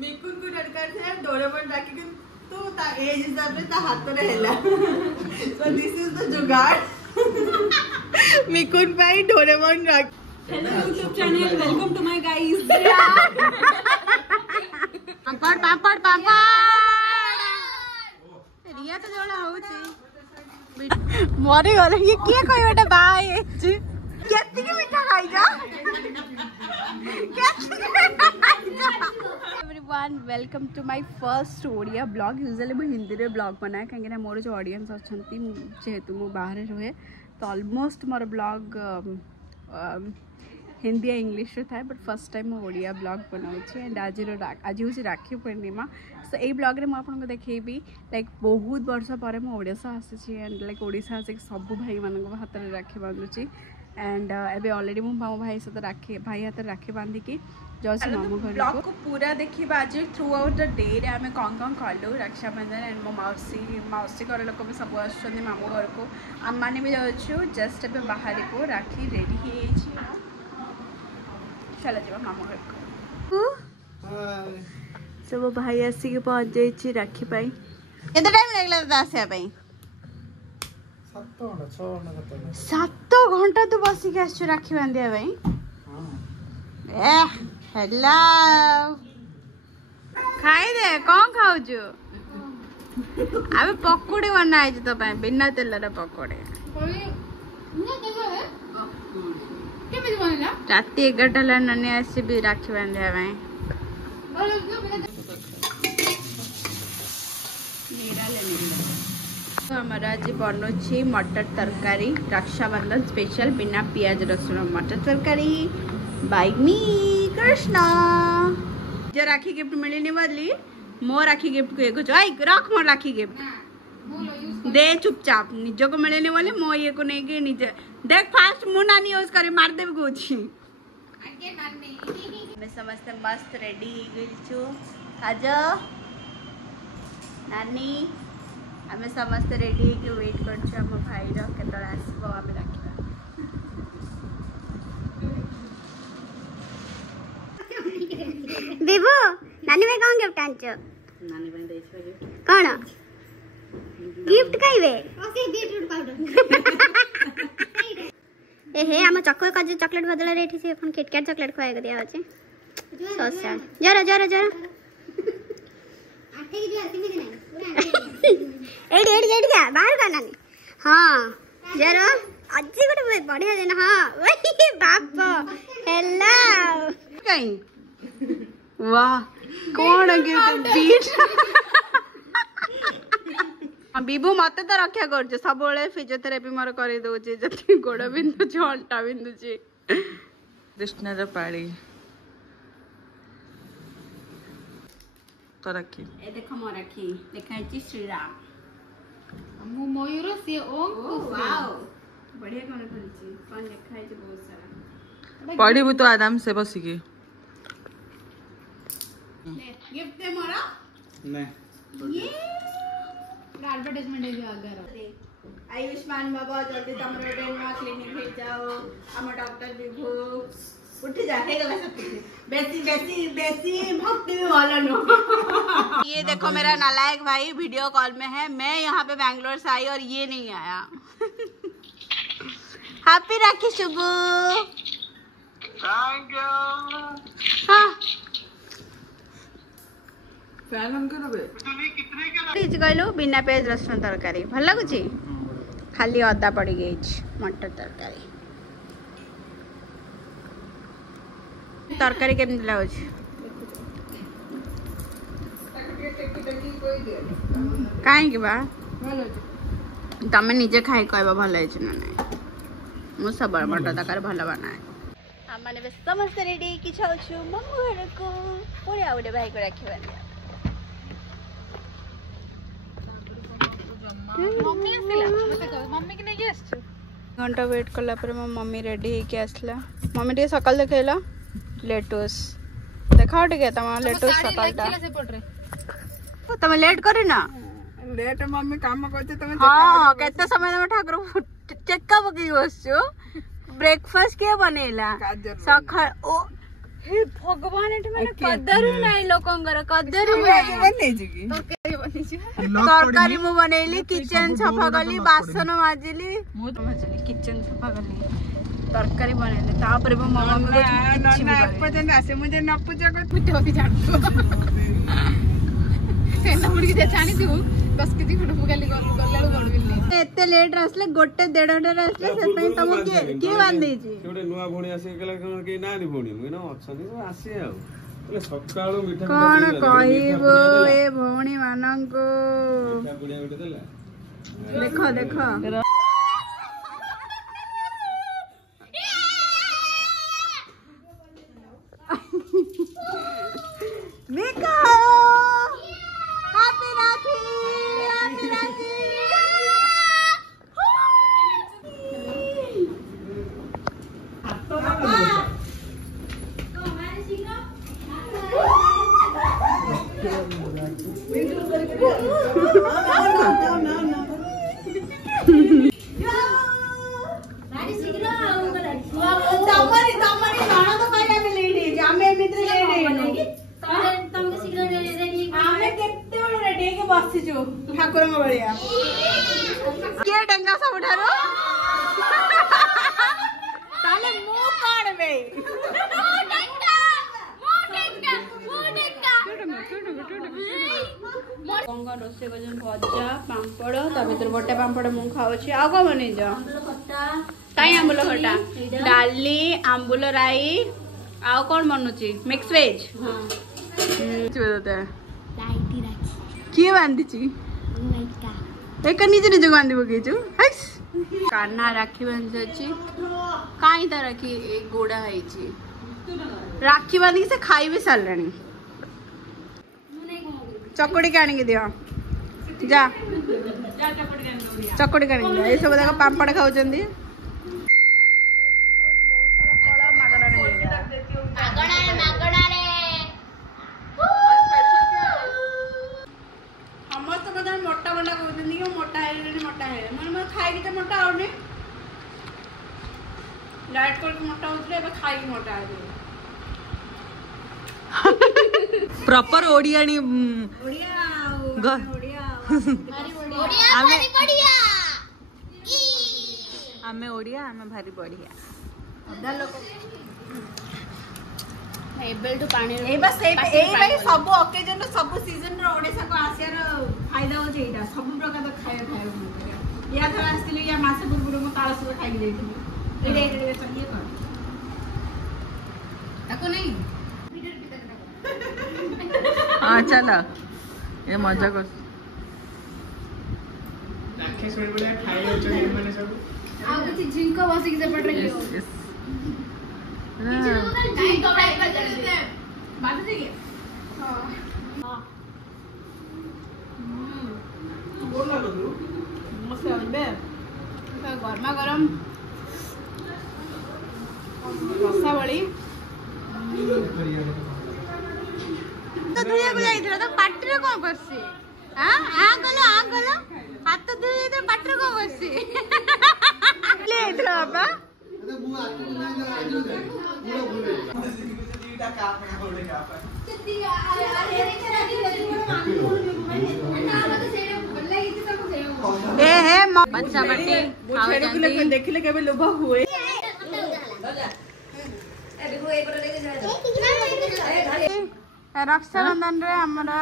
मिकुन को दरकार थे डोरेमोन राखी के तो ता एज हिसाब रे ता हाथ रे हेला so this is the jugaad Mikun भाई Doraemon rakhi. Hello YouTube channel welcome to my guys. पापड़ पापड़ पापड़ रिया तो जोड़ा होची मोरे गले ये किए कोई बेटा बाय केती के मीठा खाई जा everyone welcome to my first Odia blog. Usually मैं हिंदी रे ब्लॉग बनाए कहीं मोर जो ऑडियंस अछंती जेहेतु मो बाहर रहे तो ऑलमोस्ट मोर ब्लॉग हिंदी या इंग्लिश था बट फर्स्ट टाइम मैं ओडिया ब्लॉग बनाऊँ एंड आज हूँ राखी पूर्णिमा। सो यही ब्लॉग रे मुझे देखी लाइक बहुत वर्ष पर ओडिशा आसी एंड लाइक ओडिशा आसिक सब भाई मान हाथ में राखी बांधुची एंड एबे ऑलरेडी मो भाई सहित राखी भाई हाथ राखी बांधिकी जस्ट मामू घर ब्लॉग को पूरा देखा आज थ्रू आउट द डे रे आम कौन कौन कलु रक्षाबंधन एंड मो मौसी घर लोक भी सब आसुँच मामू घर को आम मैंने भी जाऊँ जस्ट ए बाहर को राखी रेडी हो चलो जी मामू घर को सब भाई आसिक पहुँच जाइए राखी पाई केते टाइम लगला आसा 7 घंटा तू बसिक आस राखी बांधिया भाई हेलो खाई दे कौन खाऊ अबे पकोड़ी बना तो बिना तेल पकोड़ी रात 11 नानी आसबी राखी बांधिया तो हमारा आज बनौछि मटर तरकारी रक्षाबंधन स्पेशल बिना पियाज रसुण मटर तरकारी बाय मी कृष्णा। जो राखी गिफ्ट मिलने वाली मो राखी गिफ्ट को एक रख मोर राखी गिफ्ट दे चुपचाप निज को मिलने वाले मो ये को नहीं कि निज देख फास्ट मु नानी यूज करे मार देव कुछ मैं समस्त मस्त रेडी गइछु आज नानी आमे समस्त रेडी के वेट करछु हम भाई रो केतळ आसबो आमे राखी बेबू नानी भाई कौन गिफ्ट आंचो नानी भाई देछो गिफ्ट कौन गिफ्ट काइबे ओसे बीटरूट पाउडर ए हे हम चॉकलेट बदला रे एठी से अपन किटकैट चॉकलेट खुआए के दिया होचे सोसा जरा जरा जरा आटे की भी आती में नहीं एडी जा बाहर का नानी हां जरा अज्जी गोटे बढ़िया दिन हां ओए बाप हेलो कहीं वाह कौन गिफ्ट बीट बीबू मत तो रक्षा कर सब फिजियोथेरापी मोर कर दौचे जति गोड़ बिंदुची अल्टा बिंदुची कृष्ण पाड़ी तो राखी ए देख मो राखी लिखाई श्रीराम मो मयूर से ओम वाओ बढ़िया कौन लिखाई बहुत सारा पढ़ी तो आराम से बसिकी गिफ्ट दे मोरा नहीं ये एडवर्टाइजमेंट है जो अगर आयुष्मान बाबा जल्दी तमरो डेनवा क्लिनिक भेज जाओ हम डॉक्टर विभू उठ जा हे गला सब बेसी बेसी बेसी भक्ति वाला नो ये देखो मेरा नालायक भाई वीडियो कॉल में है मैं यहाँ पे बैंगलोर से आई और ये नहीं आया happy rakhi Shubhu thank you हां कहलु बिना प्याज रसुण तरकारी भल लगुच खाली अदा पड़ गई मटर तरकारी तरकारी केमती लगुच कहीं बा तमें निजे खाई कह भल ना नहीं सब मटर तरकारी भल बनाए मैंने समस्त रेडी कि मम्मू घर को पूरे आउटे भाई को राखी बांधिया मम्मी आसला मते कह मम्मी के नहीं आछो घंटा वेट करला पर मो मम्मी रेडी हे के आसला मम्मी के सकाल देखेला लेटुस देखाओ टिके तमा लेटुस सकालटा तुम लेट करी ना लेट मम्मी काम करते तुम हां केते समय में ठाकुर चेकअप की बसछो ब्रेकफास्ट के बनेला सखा ओ हे भगवान एठी माने कदर नाही लोकंगर कदर तरकारी मु बनैली किचन सफा कली बासन माजिली मु माजिली किचन सफा कली तरकारी बनैली तापर मो मामा को किछि भी पर्यंत आसे मुझे न पूजा को पुटे होती जानो सेना मुड़ी के छानी दिबु 10 केजी खडु पुगाली गल्लाळू बडबिली एते लेट आसले गोटे 1.5 घंटा आसले से पई तम के बांधे छी छोटे नुवा भोणी आसे केला के ना दी भोणी मुनो अछनी तो आसे आ बोले सकाळो मिठा कोन कहिबो ए भोणी मानन को मिठा बुढिया बेटे देला देखो देखो देखो हैप्पी राखी हैप्पी राखी ठाकुर बड़िया किए डेंगा सबुठारो ताले मु कोन बे गंगा रोसे गजन भजा पांपड़ ता भीतर गोटे पांपड़ मु खाउची आ को बनै जा काई आंबुल खटा डाली आंबुल राई आ कोन बनुची मिक्स वेज हां चोदते लाइटी राखी किए बांधिची एक निजे निजे बांधि पकेछु हाइस कान्हा राखी बांधछि काई त राखी एक गोड़ा हैछि राखी बांधि से खाई भी सारलानी चकड़ी के आनी दियो जा चकड़ी के आनी दियो ए सब देखो पापड़ खाउचंदी मोटा बंडा कहते मोटा है मोटा है मैं खाई मोटा होने डाइट करके मोटा होते खाई मोटा है प्रॉपर ओडियानी ओडिया ओडिया आमे ओडिया आमे भारी बढ़िया अधा लोग एबेल पानी ए बस ए भाई सब ओकेजन सब सीजन रो ओडिसा को आसियार फायदा हो जेइटा सब प्रकार खाया खाया या थरा आस्तिले या मासे बुरबुर म ताळस खाइ देइथिनि एडे एडे चाहिए कर ताको नहीं हां चला ए मजा कर राखे सोड बोले खाइ ले चली माने सब आ कुछ झिंको बसी के पड़ रही हो झिंको फ्राई कर दे बात देखिए हां हां बोल ना दो मस्त है गरमा गरम रसा बड़ी तो धुया को जाइथला तो पाटी रे कोन करसी हां आ गलो हाथ धुई तो पाटी रे कोन करसी ले इथला बाबा ए हे बच्चा बट्टी देखिले केबे लोभा हुए रक्षाबंधन रे हमरा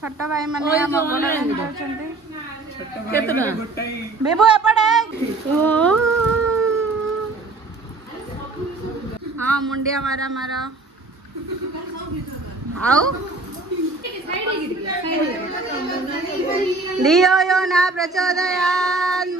छोटा भाई माने हम बड़ा रहउछंती केतना बेबो एपड़े हां मुंडिया मारा मारा आओ दियो यो ना प्रचोदयात्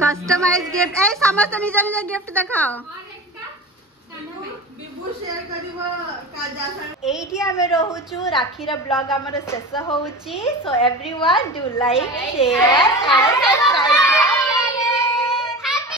कस्टमाइज गिफ्ट ए समस्त निज निज गिफ्ट दिखाओ विभूष एठी हमें रहूचु राखी रा ब्लॉग हमर शेष होउची so everyone do like share and subscribe